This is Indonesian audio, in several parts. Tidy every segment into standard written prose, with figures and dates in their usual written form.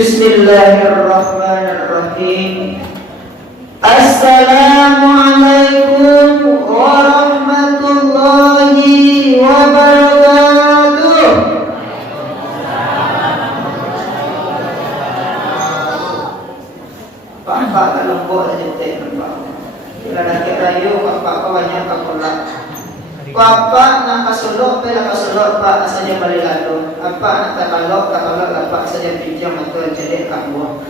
Bismillahirrahmanirrahim. Assalamualaikum warahmatullahi wabarakatuh. Pak kalau buat jadi Pak. Bila nak rayu Pak kawannya Pak pula. Papa nak kasulok, bela kasulok Pak saja balik lalu. Apa nak katalog Pak saja pinjam atau jadi kamu.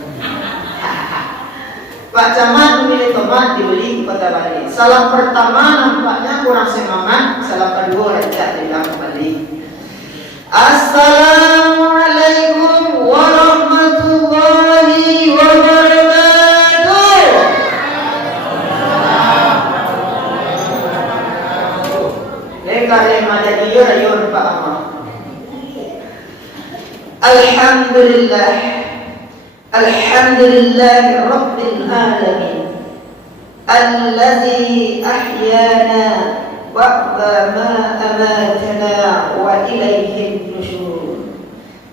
Pak Camat memilih tomat dibeli di Kota Bali. Salam pertama nampaknya kurang semangat. Salam kedua raja tidak kembali. Assalamualaikum warahmatullahi wabarakatuh. Lekar ada diyor Pak Amar. Alhamdulillah Rabbil Alamin Alladhi ahyana ba'da ma amatana wa ilayhi nushur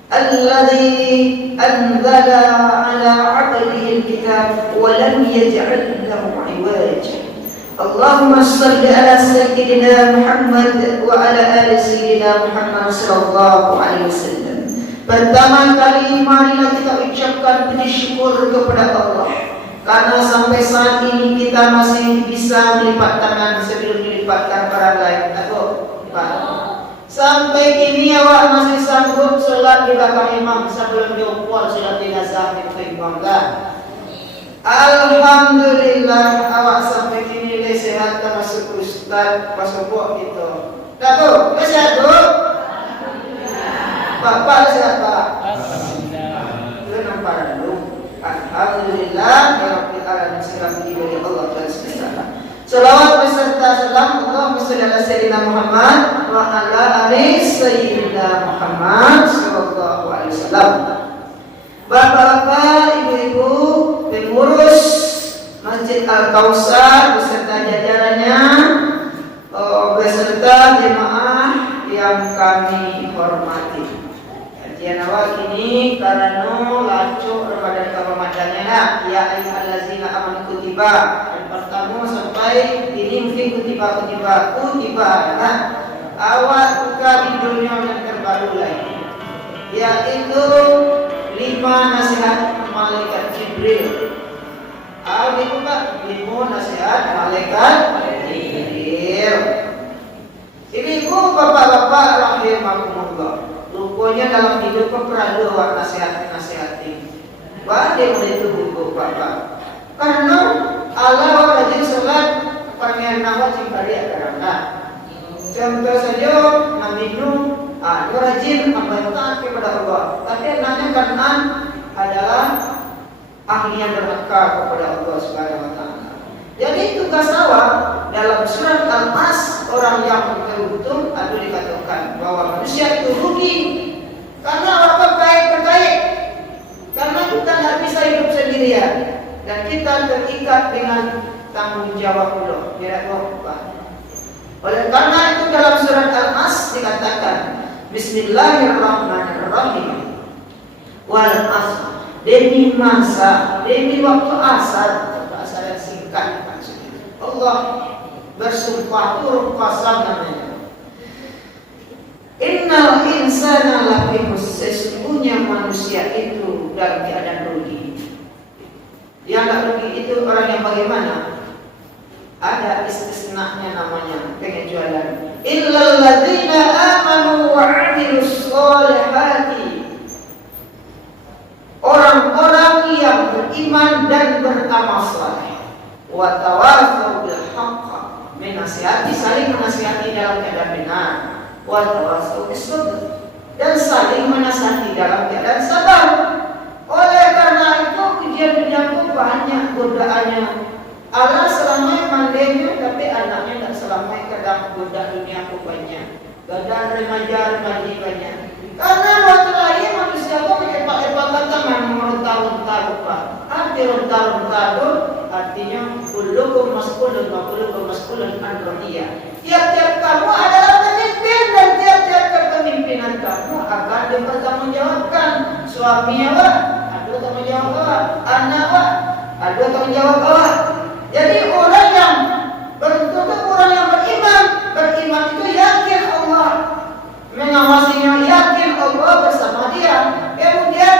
Alladhi anzala ala 'abdihi al-kitab wa lam yaj'al lahu 'iwaja Allahumma salli ala sayyidina Muhammad wa ala ali sayyidina Muhammad sallallahu alaihi wasallam. Pertama kali marilah kita ucapkan puji syukur kepada Allah karena sampai saat ini kita masih bisa melipat tangan sebelum melipatkan orang lain. Atau Pak, sampai kini awak masih sanggup sholat di belakang imam sebelum diukur sholat jenazah itu imam kan? Alhamdulillah awak sampai kini sehat termasuk Ustaz pasopok gitu. Dah tu, sehat tu. Bapak sehat Pak. Alhamdulillah. Itu nampak dulu. Alhamdulillah Rabbil alamin segala puji bagi Allah Subhanahu. Selawat beserta salam Allahumma shalli ala sayyidina Muhammad wa ala ali sayyidina Muhammad sallallahu alaihi wasallam. Bapak-bapak, ibu-ibu, pengurus Masjid Al-Kausar beserta jajarannya, beserta jemaah yang kami hormati. Kajian awal ini karena lacu Ramadan ke Ramadannya lah. Ya ayyuhallazina amanu kutiba. Yang pertama sampai ini mungkin kutiba nah. Awal buka di dunia yang terbaru lagi, yaitu 5 nasihat malaikat Jibril. Dibuka 5 nasihat malaikat Jibril. Ibu, bapak-bapak rahimakumullah. Rupanya dalam hidup perlu nasihat ini. Wajib itu buku bapak. Karena Allah wajib sholat pangeran wajib karya karena. Contoh saja minum, rajin membantah kepada Allah. Tapi anaknya karena adalah ahli yang bernakal kepada Allah Subhanahu wa taala. Jadi tugas awak dalam surat Al-Mas, orang yang beruntung atau dikatakan bahwa manusia itu rugi karena awak berkait, karena kita tidak bisa hidup sendirian dan kita terikat dengan tanggung jawab Allah. Oleh karena itu dalam surat Al-Mas dikatakan Bismillahirrahmanirrahim wal asr, demi masa, demi waktu asar yang singkat. Allah bersumpah huruf qasam namanya. Innal insana lafi khusr, sesungguhnya manusia itu dalam keadaan rugi. Yang tak rugi itu orang yang bagaimana? Ada istisnanya namanya, pengecualian. Illal ladzina amanu wa 'amilus sholihati. Orang-orang yang beriman dan beramal saleh. Wa tawassaw bil haqq, menasihati, saling menasihati dalam keadaan benar. Wa tawassaw bis sabr, dan saling menasihati dalam keadaan sabar. Oleh karena itu ujian-ujian itu banyak godaannya. Allah selamanya mandainya, tapi anaknya tidak selamanya kadang goda dunia aku banyak. Godaan remaja-remaji banyak. Karena waktu lahir manusia itu epak-epakan tangan meronta-ronta lupa. Arti ronta-ronta itu artinya kullukum mas'ulun wa kullukum mas'ulun an ra'iyah. Tiap-tiap kamu adalah pemimpin dan tiap-tiap kepemimpinan kamu akan dipertanggungjawabkan. Suami awak, jawab awak, anak awak, ada tanggungjawab awak. Jadi orang yang orang yang beriman itu yakin Allah, mengawasinya, yakin Allah bersama dia. Kemudian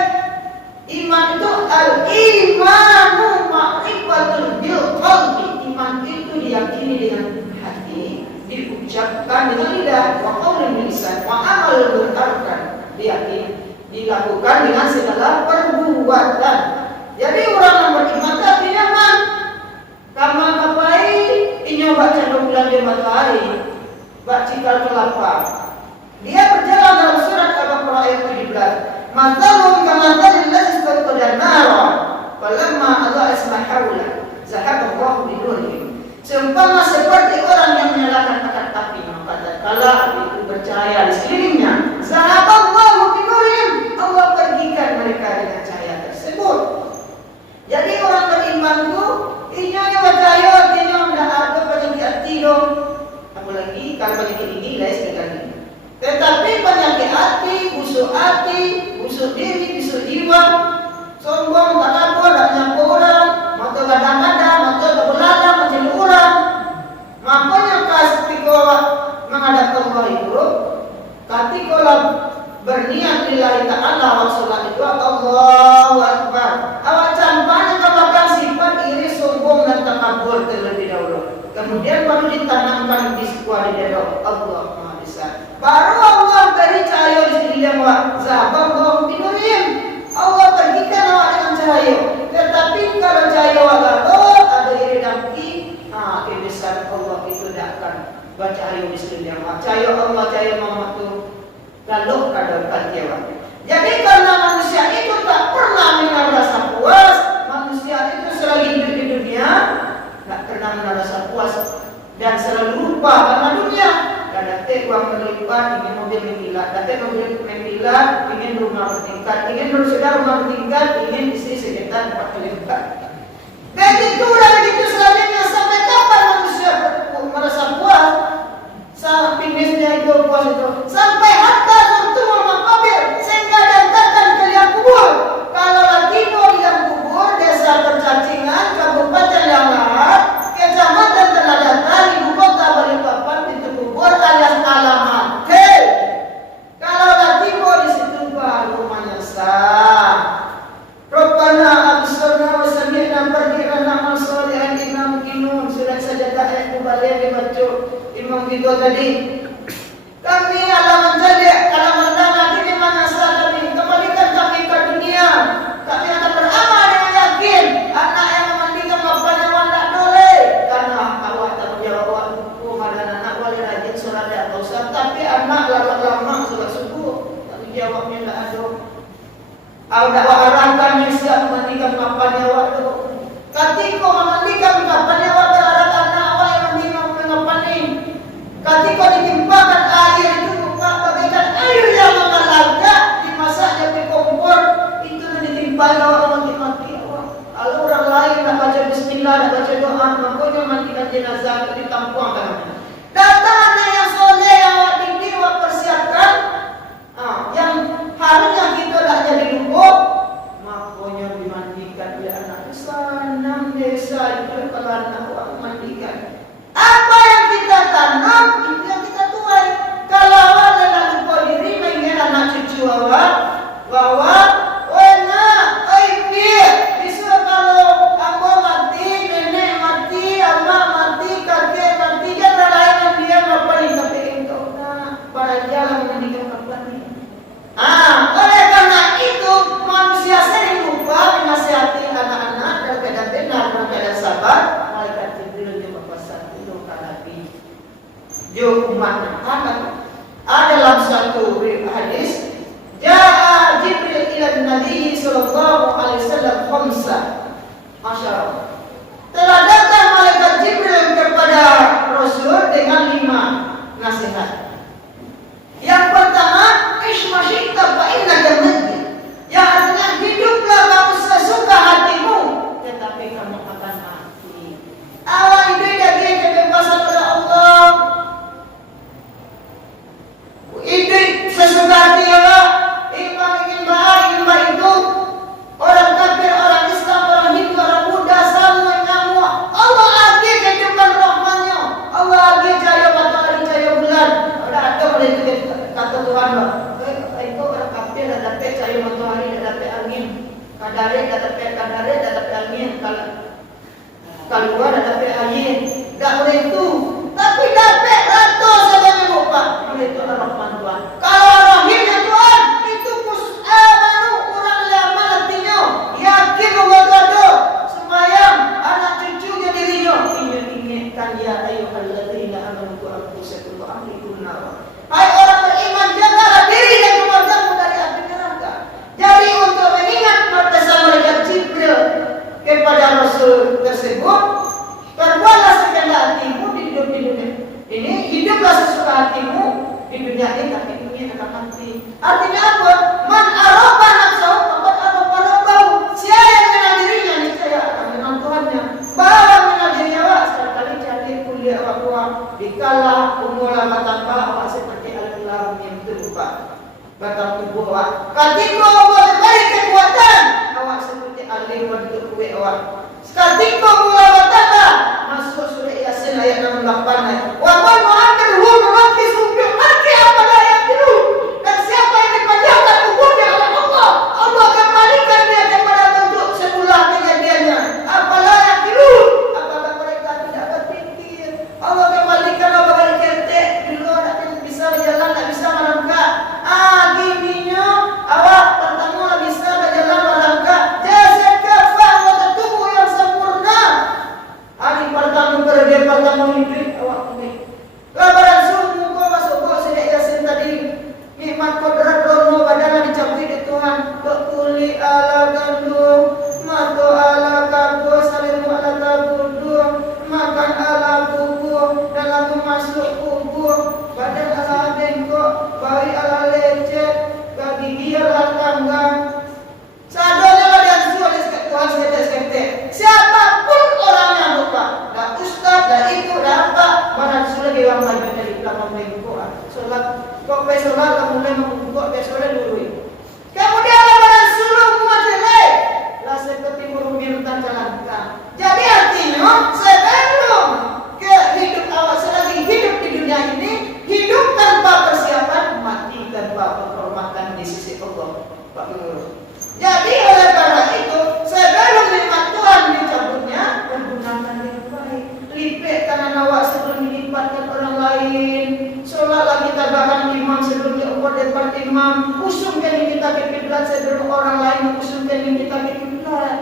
iman itu al-imanu ma'rifatul bil qalbi. Iman itu diyakini dengan hati, diucapkan dengan lidah, wa qaulun bil lisan, wa amalun bil arkan, diyakini, dilakukan dengan segala perbuatan. Jadi orang yang beriman tapi nyaman. Kama kapai inyo baca bulan di matahari, baca cikal kelapa. Dia berjalan dalam surat Al-Baqarah ayat 17. Mathalum kamathali allazi istawqada nara, falamma adha'a ma hawla, zahaba Allahu bi nurihim. Seumpama seperti orang yang menyalakan api, maka kala api itu bercahaya di sekelilingnya, zahaba Allahu bi nurihim, Allah pergikan mereka dengan cahaya tersebut. Jadi orang beriman itu inyanya wajaya, inyanya tidak ada penyakit hati dong. Apalagi kalau penyakit ini lain sekali. Tetapi penyakit hati, busuk diri, busuk jiwa, sombong, takabur, tak menyapa orang, mata kadang-kadang, mata tak berladang, macam orang. Makanya ketika menghadap Allah itu, ketika berniat lillahi ta'ala wa sholat itu Allahu Akbar. Awak campaknya kepada sifat iri, sombong dan takabur terlebih dahulu. Kemudian baru ditanamkan di sebuah di dalam Allah Maha Besar. Baru Allah beri cahaya di sekeliling awak. Zahaballahu binurihim. Allah pergikan awak dengan cahaya. Tetapi kalau cahaya awak galau, ada iri dengki, kebesaran Allah itu tidak akan bercahaya di sekeliling awak. Cahaya Allah, cahaya Muhammad itu lalu kadang kecewa. Jadi karena manusia itu tak pernah merasa puas, manusia itu selagi hidup di dunia tak pernah merasa puas dan selalu lupa karena dunia. Dapat uang berlipat, ingin mobil memilat, dapat mobil memilat, ingin rumah bertingkat, ingin rumah bertingkat, ingin istri sekitar 4 kali lipat. Begitu dan begitu selanjutnya, sampai kapan manusia merasa puas? Sampai bisnya itu puas itu, sampai hatta surtumul maqabir, sehingga diantarkan ke liang kubur. Kalau lagi mau liang kubur, desa Percacingan, Kabupaten Langar, Kecamatan Tanah Ibu Kota Balikpapan, pintu kubur alias alamat. Hei, kalau lagi mau di situ baru menyesal. Rabbana absarna wa sami'na farji'na amal sholihan inna muqinun. Sudah saja tak kembali dibaca Imam kita tadi. Kami alaman jadi alaman tanah ini menyesal kami. Kembalikan kami ke dunia. Kami akan beramal dengan yakin. Anak yang memandikan bapaknya tidak boleh. Karena awak tak menjawab hukum dan anak boleh rajin sholat dan usah. Tapi anak lama-lama sholat subuh. Tapi jawabnya tidak ada. Awak arahkan yang siap memandikan bapaknya awak itu. Ketika memandikan bapaknya awak berharap anak awak yang memandikan ini. Ketika ditimpakan air itu bukan bagaikan air yang mengalir dimasaknya di kompor itu ditimpa orang mati. Kalau orang lain nak baca bismillah, nak baca doa, makanya mandikan jenazah itu ditampungkan. Datang anak yang soleh yang awak tinggi, awak persiapkan, yang harusnya kita tak jadi lupa, makanya dimandikan oleh anak senam desa itu kalau anak awak mandikan. Apa yang kita tanam itu yang kita tuai. Kalau awak dah lupa diri, ingin anak cucu awak, bahwa bisa kalau abah mati, nenek mati, amak mati, kakek mati, jangan lain dia apa ni tapi engkau nak pada jalan mendidik apa ni. Oleh karena itu manusia sering lupa menasihati anak-anak dalam keadaan benar, dalam keadaan sabar. Malaikat Jibril juga berpesan untuk Nabi. Dia umat anak. Ada dalam satu hadis, Ja'a Jibril ila Nabi sallallahu alaihi wasallam khamsa. Masyaallah. Telah datang malaikat Jibril kepada Rasul dengan 5 nasihat. Yang pertama, ismasyikta fa innaka mayyit. Yang artinya hiduplah kamu sesuka hatimu, tetapi kamu akan mati. Awak hidup dari kebebasan oleh Allah. Hidup sesuka hati Allah. Ingin baik itu orang kafir angin. Kadare dapat angin, keluar dapat air. Tak boleh itu. Tapi dapat ratus saja lupa. Itu rahmat Tuhan. Kalau rahimnya Tuhan itu khusus amanu orang lama nantinya yakin wagado sembahyang anak cucunya dirinya ingatkan ya ayyuhalladzina amanu anfusakum wa ahlikum nar. Hai orang beriman, jagalah diri dan keluargamu dari api neraka. Jadi untuk mengingat kata malaikat Jibril kepada Rasul tersebut, perbuatlah sekehendak hatimu di dunia ini, hiduplah sesuka hatimu di dunia ini, tapi dunia akan mati. Artinya apa? Man aroba nafsahu faqad aroba rabbahu. Siapa yang mengenal dirinya niscaya akan mengenal Tuhannya. Bahwa mengenal dirinya sekali jadi kuliah wakwa dikala umur lama tanpa awak seperti al-lam yang terlupa batang tubuh awak. Ketika awak beri kekuatan awak seperti alim bentuk kue awak. Ketika mulai berkata masuk surah Yasin ayat 68. Wa man mu'amir hu rabbi subhanahu mati apalah yang biru. Dan siapa yang dipanjangkan umurnya oleh Allah, Allah kembalikan dia kepada bentuk semula kejadiannya. Apalah yang biru. Apakah mereka tidak berpikir? Allah kembalikan apa berketek di luar tak bisa berjalan, tak bisa melangkah. Gininya awak pertama bisa berjalan melangkah. Jasad kafah wa tubuh yang sempurna. Hari pertama kerja pertama hidup awak ini. Labaran sungguh kau masuk kau sudah Yasin tadi. Nikmat kodrat rono badan dicabut di Tuhan. Kekuli ala gandum, mato ala kabu, salimu ala tabudu, makan ala bubu, dan lalu masuk kubur. Badan ala bengkok, bayi ala lecet, kaki gigi ala tangga. Sadonya badan sulit Tuhan sekete-sekete. Siapapun orangnya lupa. Dah ustaz, dah ibu, dah apa. Mana sudah bilang lagi dari belakang bengkok. Solat, kok pesolat kamu mulai membukok pesolat dulu. Kemudian badan suruh muat jelek. Lah seperti burung bintang jalankan. Jadi artinya sebelum ke hidup awak selagi hidup di dunia ini, hidup tanpa persiapan, mati tanpa penghormatan di sisi Allah. Pak Guru. Jadi oleh karena itu, sebelum nikmat Tuhan dicabutnya, pergunakan dengan baik. Lipatkan awak sebelum dilipatkan orang lain. Sholat lagi tabahkan imam sebelum diukur depan imam. Usungkan kita ke kiblat sebelum orang lain usungkan kita ke kiblat.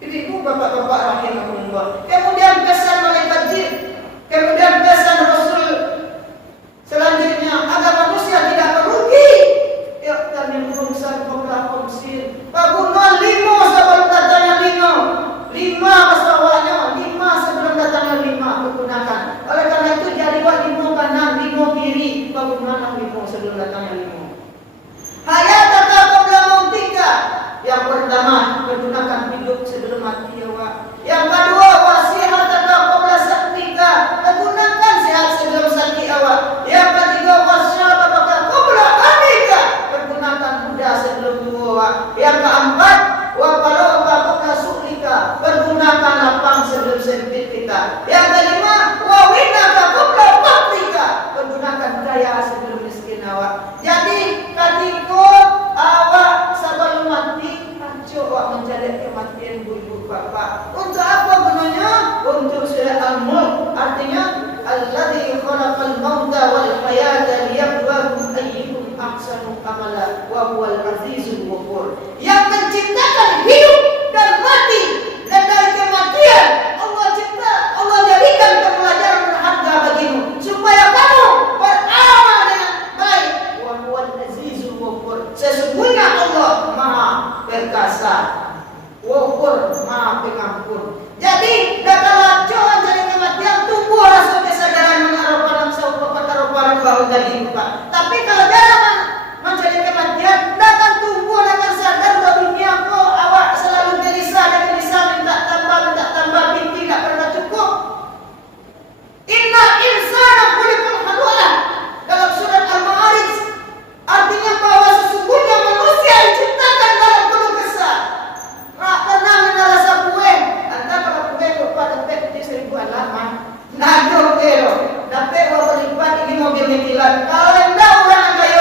Ibu bapak-bapak rahimahullah. Kemudian pesan malaikat Jibril. Kemudian pesan Rasul. Selanjutnya agar manusia tidak merugi. Ya kami berusaha komsir. Bangunan 5 sebelum datangnya 5. 5 masalahnya 5 sebelum datangnya 5 menggunakan. Oleh karena itu jadilah 5 kanan 5 kiri. Bangunan 5 sebelum datangnya 5. Hayat tetap qabla mautika. Yang pertama menggunakan hidup sebelum mati awak. Yang kedua wasihat tetap qabla saktika. Menggunakan sehat sebelum sakit awak. Yang ketiga wasyaba qabla anika. Menggunakan muda sebelum tua awak. Yang keempat waqalau qabla su'lika. Menggunakan lapang sebelum sempit kita. Yang kelima wawina qabla faqrika. Menggunakan kaya sebelum miskin awak. Jadi ketika awak sebelum mati, acuh awak mencari kematian ibu bapak. Untuk apa gunanya? Untuk surah Al-Mulk. Artinya alladzi khalaqal mauta wal hayata liyabluwakum ayyukum ahsanu amala wa huwal azizul ghafur. Yang menciptakan hidup dan mati, dan dari kematian Allah cipta, Allah jadikan pembelajaran berharga bagimu supaya kamu beramal dengan baik. Wa huwal azizul ghafur. Sesungguhnya Allah Maha Perkasa, Ghafur, Maha Pengampun. Jadi dalam Tuhan dari kematian tumbuh rasa kesadaran mengaruhkan nafsu kepada baru tadi Pak. Tapi kalau dalam mencari kematian, datang tumbuh dengan sadar bahwa dunia kok awak selalu gelisah dan gelisah minta tambah binti tak pernah cukup. Inna insana khuliqal halu'ah. Dalam surat Al-Ma'arij artinya bahwa sesungguhnya manusia diciptakan dalam penuh kesah. Tak pernah merasa puas. Anda kalau puas lupa dapat di 1000 halaman. Nado kero. Dapat berlipat ini mobil metilan. Kalau anda orang kaya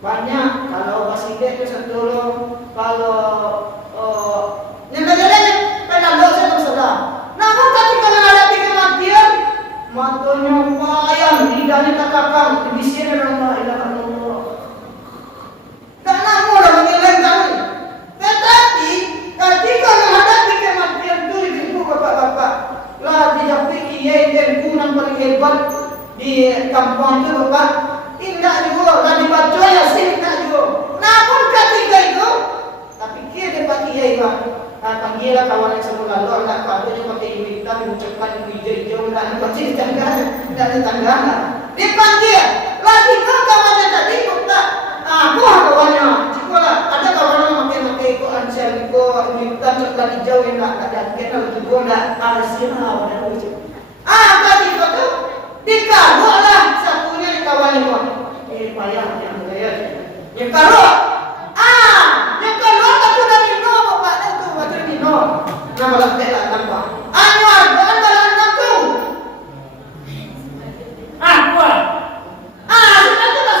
banyak. Kalau waside itu setulung, kalau nilai-nilai penandok saya sudah. Namun ketika menghadapi kematian, matanya payah, lidahnya terkakang, dibisir dalam la ilaha illallah. Tak nak mula menilai kami. Tetapi ketika menghadapi kematian itu, ibu bapak-bapak, lah dijapik kiai dan kunang paling hebat di kampung itu bapak. Indah juga, lah dibaca Yasin indah juga. Namun ketika itu, tapi kira dapat kiai bang. Panggillah kawan yang semula lalu nak kawannya pakai minta mengucapkan hijau-hijau dan pakai tangga. Dipanggil lagi ke kawannya tadi buka. Aku kawannya. Cikolah ada kawannya pakai ansel ko minta coklat hijau yang nak ada kita lucu bola arsilah dan lucu. Tadi itu dikaruh lah satunya di kawannya ko. Payah yang gaya. Yang karuh. Yang karuh tak sudah minum bapak itu macam minum. Nama lagi lah nampak. Anwar, andalan aku. Kuat. Sudah tu dah.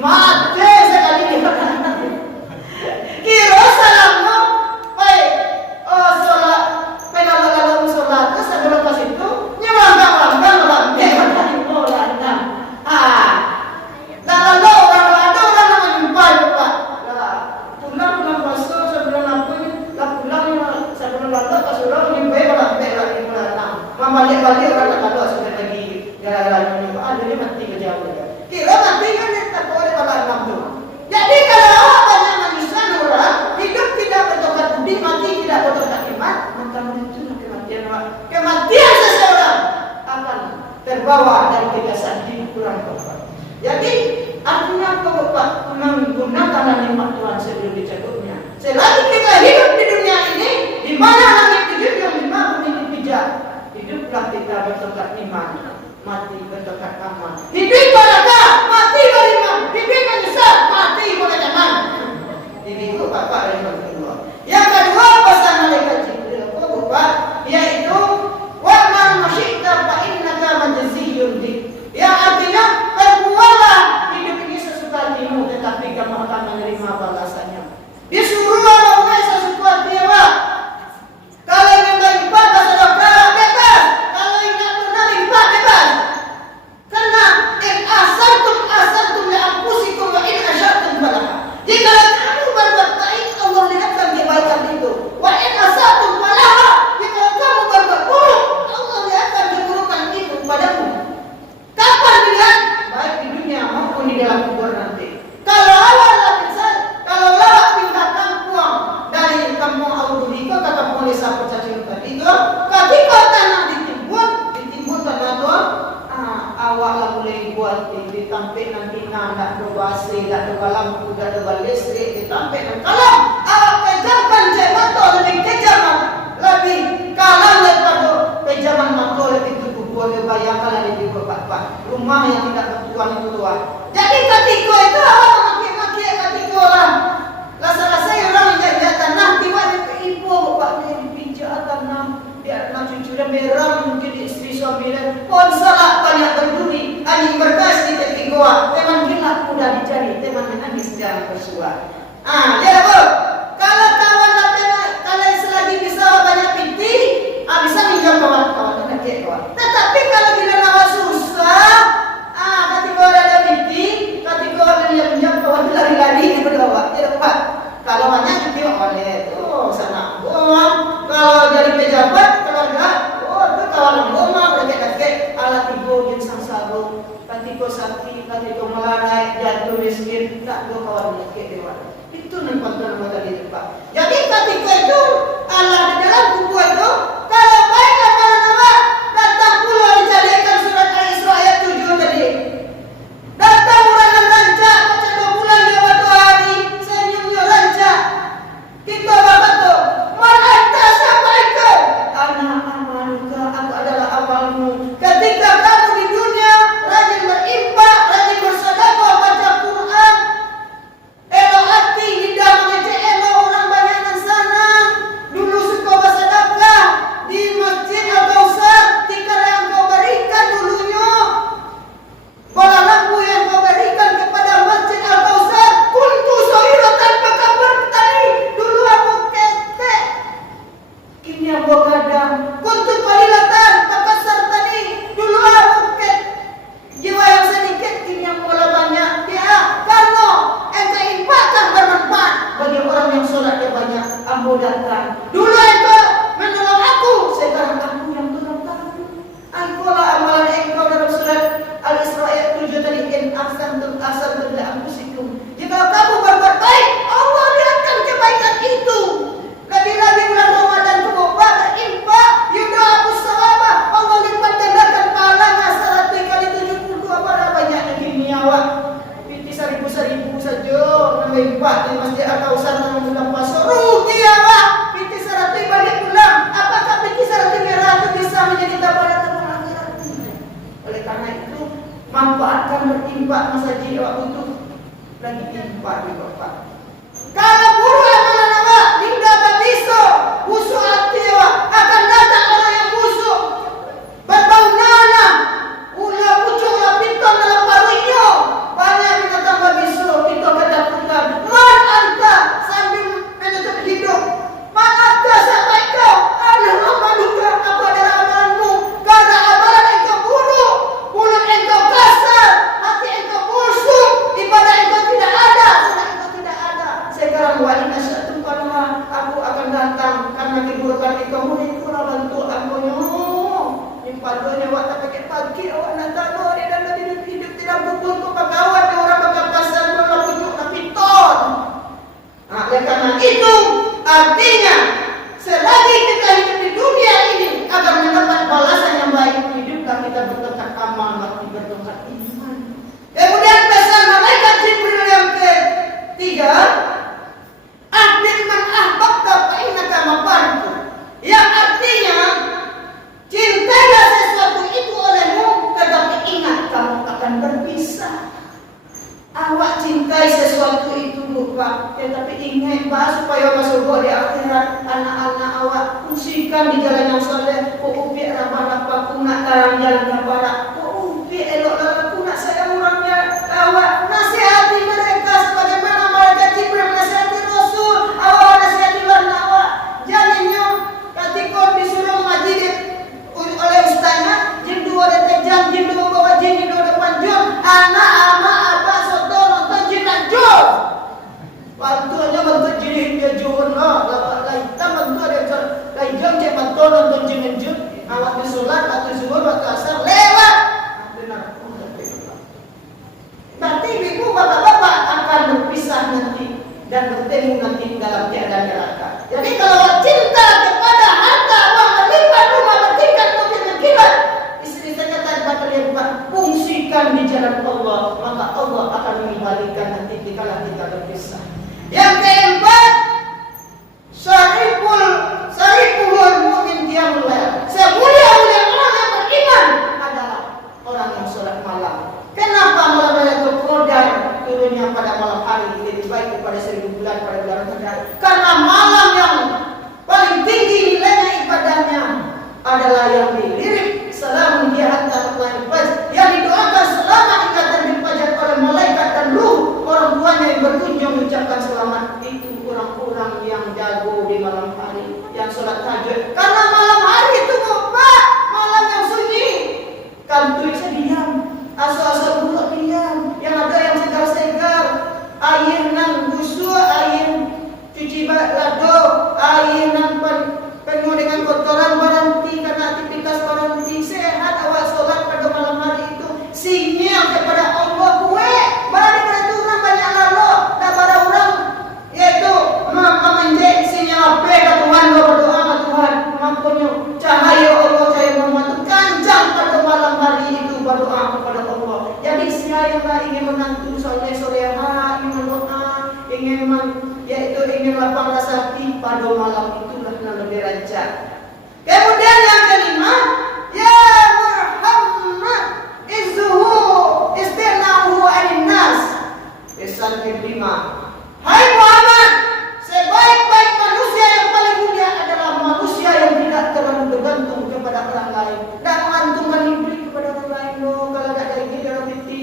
Mati sekali ni. Kira salammu, baik. Solat, penalalan solat tu sebelum pas itu nyerang Dalam orang ada orang yang menyumpah bapak. Pulang pasu sebelum apa ni? Pulang sebelum lalu pas orang menyumpah balik balik orang tak tahu sudah lagi jalan-jalan menyumpah. Dia mati kejauhan. Kira mati kan tak boleh pada enam tu. Jadi kalau banyak manusia orang hidup tidak bertokat budi, mati tidak bertokat iman, maka menuju kematian seseorang akan terbawa dari kebiasaan hidup kurang tepat. Jadi artinya apa bapak? Menggunakan nikmat Tuhan sebelum dicabutnya. Selagi kita hidup di dunia ini, di mana langit tujuh yang lima bumi dipijak, hiduplah kita bertokat iman, mati bertokat aman. Hidup berkah, mati beriman. Hidup menyesal, mati boleh jangan. Ini itu bapak yang kedua. Yang kedua pesan malaikat Jibril apa bapak? Yaitu wa man masyita fa innaka majziyun bi. Yang artinya perbuatlah hidup ini sesuka hatimu, tetapi kamu akan menerima balasannya. Disuruh Allah sesuka hati Allah. Kalau ingin lipat sedekah bebas, kalau ingin tunai lipat bebas. Karena in asaltum li anfusikum wa in asyartum falaha. Jika kamu berbuat baik, Allah lihatkan kebaikan itu. Wa in asaltum falaha. Jika kamu berbuat buruk, Allah lihatkan keburukan itu padamu. Kapan dilihat? Baik di dunia maupun di dalam kubur nanti. Kalau lawak pindah kampung dari kampung Al-Dudiko ke kampung Desa Percacing tadi itu, ketika tanah ditimbun tanah itu, awak lah boleh buat ditampik nanti nak berbasi, nak berlampu, nak berlistrik, ditampik dan kalau awak kejamkan jemato lebih kejaman, lebih kalah daripada kejaman mato lebih tubuh boleh bayangkan lebih berpat rumah yang tidak bertuan itu tuan. Jadi ketika itu awak maki-maki ketika orang rasa-rasa orang yang dia tanah tiba ibu bapaknya dipijak tanah dia nak cucu dia merah mungkin istri suami dia pun salah banyak berbunyi angin berkas di tepi goa teman gila sudah dicari teman menangis jangan bersuara. Dia apa? Kalau kawan kalau selagi bisa banyak pinti bisa minjam kawan-kawan dan cek kawan. Tetapi kalau bila nawa susah ketika ada pinti ketika ada yang pinjam kawan lari-lari daripada awak dia dapat. Kalau hanya itu oleh sana kalau jadi pejabat keluarga itu kawan rumah berdekat-dekat alat ibu yang sangsabu ketika sakit ketika melalai jatuh miskin tak dua kawan dekat dewan itu nampak tadi depan. Jadi ketika itu Allah di dalam buku itu kalau baik apa datang pula dicarikan surat Al-Isra ayat 7 tadi. Datang orang yang rancak macam 2 bulan dia waktu hari senyumnya rancak. Kita bapak tu merata siapa itu? Anak amaluka, aku adalah amalmu. Ketika kamu di dunia rajin berinfak, rajin bersedekah, baca Quran, elok hati, lidah mengejek elok orang banyak dan sana. ahsantum li anfusikum. Jika kamu berbuat baik, Allah lihatkan kebaikan itu. Lagi-lagi bulan Ramadan kamu berinfak, yudha'afus shawaba, Allah lipat gandakan pahalanya 100 kali 72 para banyaknya kimiawa. Piti 1000 saja nama infak di Masjid Al-Kausar dalam bulan puasa. Rugi awak. Piti 100 balik pulang. Apakah piti 100 merah itu bisa menjadi tabaran akhirat? Oleh karena itu, manfaatkan berinfak masa jika awak butuh. Lagi infak juga Pak. Kalau guru yang mana hingga batiso busuk hati awak, akan datang orang yang busuk berbau nanah, ulah pucuk ulah piton dalam paruhnya. Banyak binatang babiso kita ketakutan. Man anta sambil menutup hidup. Man anta sampai kau adalah amaluka, apa adalah amalanmu? Karena amalan engkau buruk, mulut engkau kasar, hati engkau busuk, ibadah engkau tidak ada, sunnah engkau tidak ada. Sekarang wa inna syai'tum qadha, aku akan datang karena keburukan engkau muridku lah bantu aku nyo. Padunya awak tak pakai pagi awak nak tahu dia dalam hidup tidak buku untuk pegawai orang bakal pasal orang pujuk tapi ton. Nah, oleh karena itu artinya selagi kita hidup di dunia ini agar mendapat balasan yang baik, hiduplah kita bertekad amal, mati bertekad iman. Kemudian pesan malaikat Jibril yang ketiga, ahbib man ahbabta fa innaka mafartu, yang artinya cintailah sesuatu itu olehmu, tetapi ingat kamu akan berpisah. Awak cintai sesuatu itu lupa, tetapi ingat bah supaya masuk di akhirat. Anak-anak awak usikan di jalan yang soleh. Kau ubi rabah aku nak tarang jalan kabarak. Kau ubi elok aku nak sayang orangnya. Awak nasihati mereka sebagaimana malaikat Jibril nasihati Rasul. Awak nasihati awak. Jalannya ketika disuruh ngaji oleh ustaznya, jin 2 detek jam, jin 2 bawa jin, jin 2 depan jam. Anak-anak apa soto nonton jin dan jom. Bantuannya bantu jin dia jom lah. Lain tak bantu dia lain jam cek bantu nonton jin dan jom. Awak disolat, waktu zuhur, waktu asar lewat. Benar. Berarti ibu bapak-bapak akan berpisah nanti dan bertemu nanti dalam tiada neraka. Jadi kalau cinta kepada harta, uang berlipat, rumah bertingkat, mobil berkilat, istri saya tadi berlipat, fungsikan di jalan Allah, maka Allah akan mengembalikan nanti dikala kita berpisah. Yang keempat, syariful mu'min qiyamul lail. Semulia-mulia orang yang beriman adalah orang yang sholat malam. Kenapa malam Lailatul Qadar turunnya pada malam hari lebih baik daripada 1000 bulan pada bulan Ramadan? Karena malam yang paling tinggi nilainya ibadahnya adalah yang dilirik salamun dia hatta matla'il fajr, yang didoakan selamat ikatan dipanjat oleh malaikat dan ruh orang tuanya yang berkunjung mengucapkan selamat. Itu orang-orang yang jago di malam hari, yang sholat tahajud. Karena malam hari itu Pak, malam yang sunyi, kantuy diam, asal-asal buruk diam, yang ada yang segar-segar, air nan busuk, air cuci lado, air nan penuh dengan kotoran berhenti karena aktivitas berhenti. Sehat awak sholat pada malam hari itu, sinyal kepada Allah kue. Barang itu orang banyak lalu, dan barang orang yaitu menjadi sinyal apa ke Tuhan, berdoa ke Tuhan, mampunya cahaya Allah, cahaya Muhammad itu kancang pada malam hari itu berdoa kepada Allah. Jadi siapa ingin menantu soleh-soleha, ingin berdoa, yaitu ingin lapang rasa hati pada malam itulah yang lebih rancak. Kemudian yang kelima, ya Muhammad izzuhu istighna'uhu 'anil nas. Pesan kelima, hai Muhammad, sebaik-baik manusia yang paling mulia adalah manusia yang tidak terlalu bergantung kepada orang lain, tidak mengantungkan diri kepada orang lain. Kalau tidak ada ini dalam hati,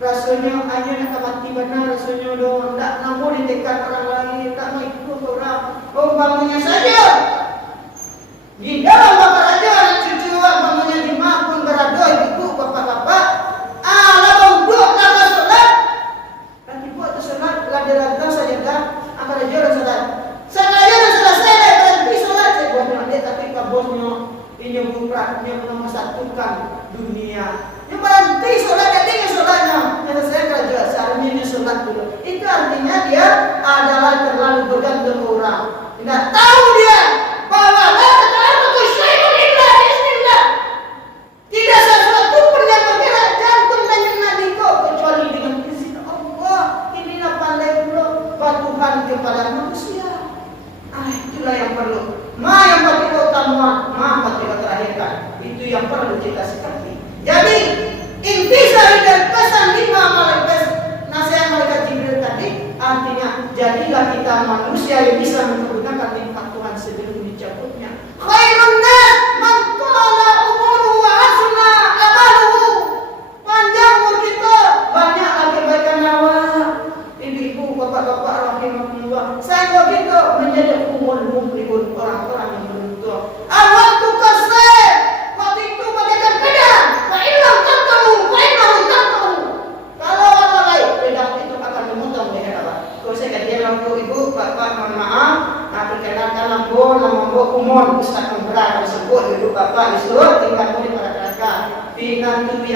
rasanya hanya nak mati benar, rasanya tidak mau ditekan orang lain, tak mau ikut orang. Bangunnya saja di dalam bapak raja anak cucu bangunnya di pun berada ibu bapak-bapak. Labang duduk lama sholat, nanti buat sholat lada-lada saja dah akan aja orang sholat. Sengaja dah selesai berhenti sholat. Saya buat nanti tapi kabosnya ini bukratnya nomor satukan dunia. Yang berhenti sholat, jadi sholatnya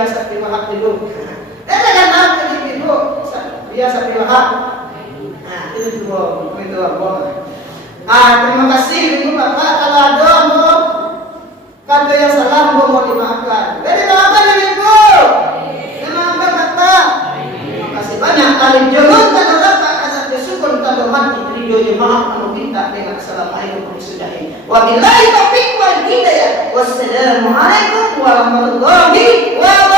biasa terima hak dulu. Kan hak dulu biasa terima hak. Nah itu dua. Terima kasih ibu bapak kalau ada mau kata yang salah mau dimaafkan. Jadi maafkan ibu. Maafkan bapak. Terima kasih banyak. Alim jangan kalau bapak asal bersyukur kalau mati ridho maaf anu minta dengan assalamualaikum warahmatullahi wabillahi taufiq wal hidayah. Wassalamualaikum warahmatullahi wabarakatuh.